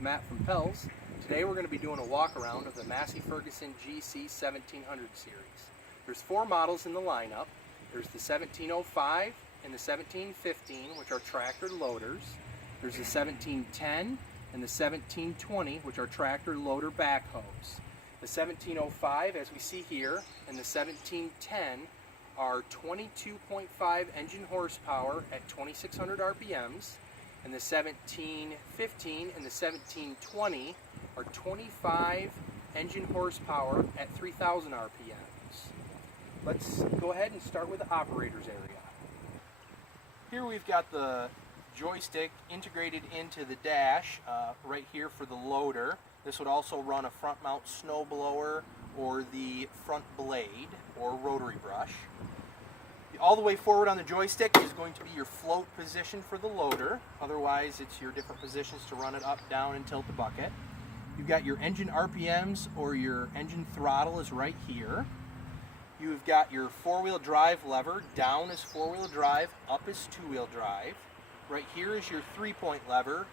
Matt from Pells. Today we're going to be doing a walk around of the Massey Ferguson GC 1700 series. There's four models in the lineup. There's the 1705 and the 1715, which are tractor loaders. There's the 1710 and the 1720, which are tractor loader backhoes. The 1705, as we see here, and the 1710 are 22.5 engine horsepower at 2,600 RPMs. And the 1715 and the 1720 are 25 engine horsepower at 3,000 RPMs. Let's go ahead and start with the operator's area. Here we've got the joystick integrated into the dash right here for the loader. This would also run a front mount snowblower or the front blade or rotary brush. All the way forward on the joystick is going to be your float position for the loader. Otherwise, it's your different positions to run it up, down, and tilt the bucket. You've got your engine RPMs or your engine throttle is right here. You've got your four-wheel drive lever. Down is four-wheel drive, up is two-wheel drive. Right here is your three-point lever.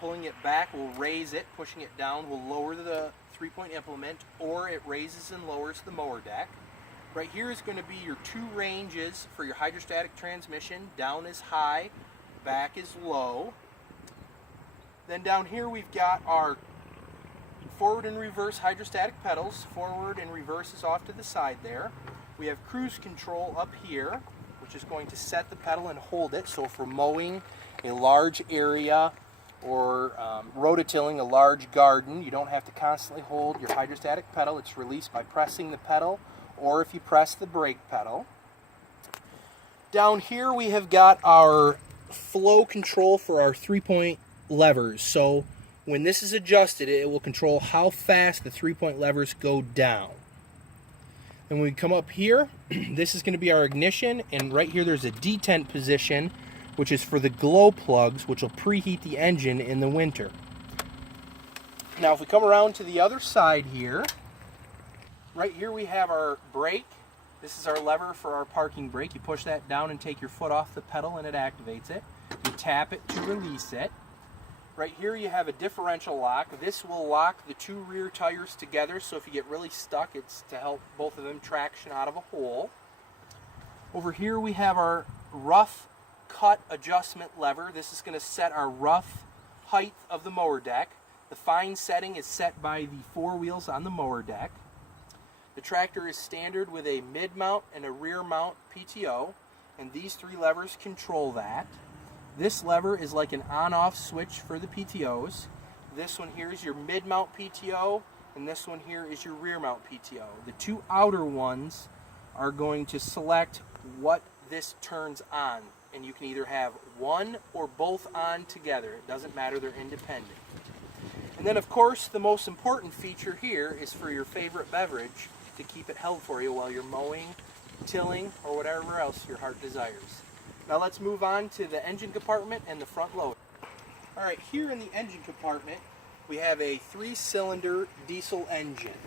Pulling it back will raise it, pushing it down will lower the three-point implement, or it raises and lowers the mower deck. Right here is going to be your two ranges for your hydrostatic transmission. Down is high, back is low. Then down here we've got our forward and reverse hydrostatic pedals. Forward and reverse is off to the side there. We have cruise control up here, which is going to set the pedal and hold it. So for mowing a large area or rototilling a large garden, you don't have to constantly hold your hydrostatic pedal. It's released by pressing the pedal, or if you press the brake pedal. Down here we have got our flow control for our three-point levers. So when this is adjusted, it will control how fast the three-point levers go down. And when we come up here, this is going to be our ignition, and right here there's a detent position, which is for the glow plugs, which will preheat the engine in the winter. Now if we come around to the other side here, right here we have our brake. This is our lever for our parking brake. You push that down and take your foot off the pedal and it activates it. You tap it to release it. Right here you have a differential lock. This will lock the two rear tires together, so if you get really stuck, it's to help both of them traction out of a hole. Over here we have our rough cut adjustment lever. This is going to set our rough height of the mower deck. The fine setting is set by the four wheels on the mower deck. The tractor is standard with a mid-mount and a rear-mount PTO, and these three levers control that. This lever is like an on-off switch for the PTOs. This one here is your mid-mount PTO, and this one here is your rear-mount PTO. The two outer ones are going to select what this turns on, and you can either have one or both on together. It doesn't matter, they're independent. And then, of course, the most important feature here is for your favorite beverage, to keep it held for you while you're mowing, tilling, or whatever else your heart desires. Now let's move on to the engine compartment and the front loader. Alright, here in the engine compartment we have a 3-cylinder diesel engine.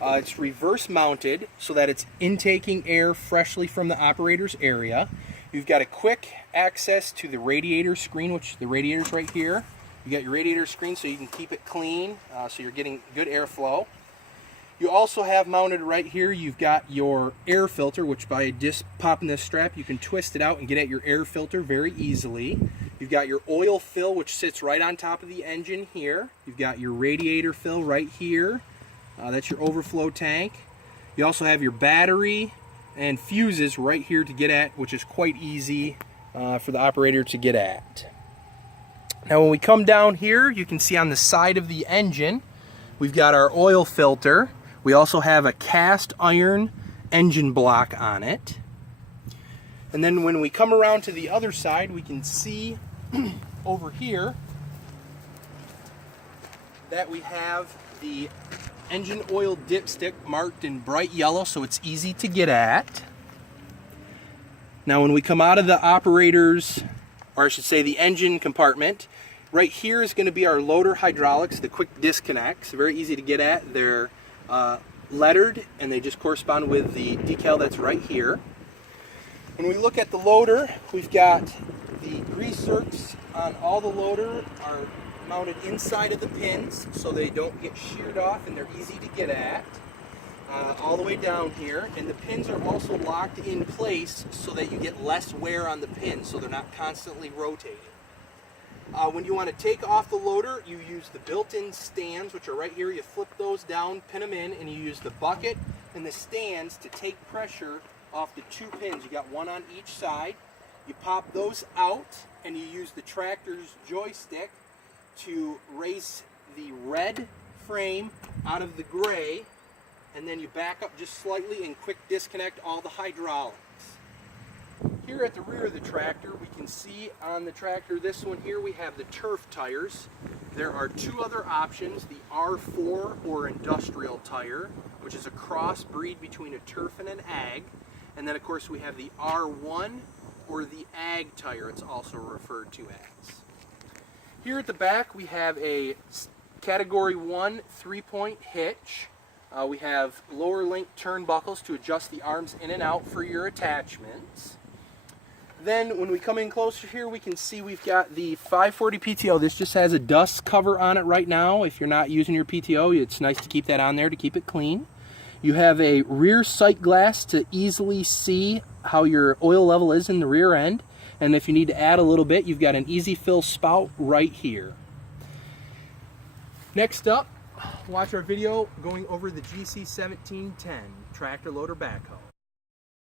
It's reverse mounted so that it's intaking air freshly from the operator's area. You've got a quick access to the radiator screen, which the radiator's right here. You got your radiator screen so you can keep it clean, so you're getting good airflow. You also have mounted right here, you've got your air filter, which by just popping this strap, you can twist it out and get at your air filter very easily. You've got your oil fill, which sits right on top of the engine here. You've got your radiator fill right here. That's your overflow tank. You also have your battery and fuses right here to get at, which is quite easy for the operator to get at. Now when we come down here, you can see on the side of the engine, we've got our oil filter. We also have a cast iron engine block on it. And then when we come around to the other side, we can see over here that we have the engine oil dipstick marked in bright yellow, so it's easy to get at. Now when we come out of the operator's, or I should say the engine compartment, right here is going to be our loader hydraulics, the quick disconnects. Very easy to get at. They're lettered, and they just correspond with the decal that's right here. When we look at the loader, we've got the grease zerks on all the loader are mounted inside of the pins so they don't get sheared off and they're easy to get at. All the way down here, and the pins are also locked in place so that you get less wear on the pins so they're not constantly rotating. When you want to take off the loader, you use the built-in stands, which are right here. You flip those down, pin them in, and you use the bucket and the stands to take pressure off the two pins. You got one on each side. You pop those out and you use the tractor's joystick to raise the red frame out of the gray, and then you back up just slightly and quick disconnect all the hydraulics. Here at the rear of the tractor, we can see on the tractor, this one here, we have the turf tires. There are two other options, the R4 or industrial tire, which is a crossbreed between a turf and an ag. And then of course we have the R1 or the ag tire, it's also referred to as. Here at the back we have a Category 1 3-point hitch. We have lower link turnbuckles to adjust the arms in and out for your attachments. Then when we come in closer here, we can see we've got the 540 PTO. This just has a dust cover on it right now. If you're not using your PTO, it's nice to keep that on there to keep it clean. You have a rear sight glass to easily see how your oil level is in the rear end. And if you need to add a little bit, you've got an easy fill spout right here. Next up, watch our video going over the GC1710 tractor loader backhoe.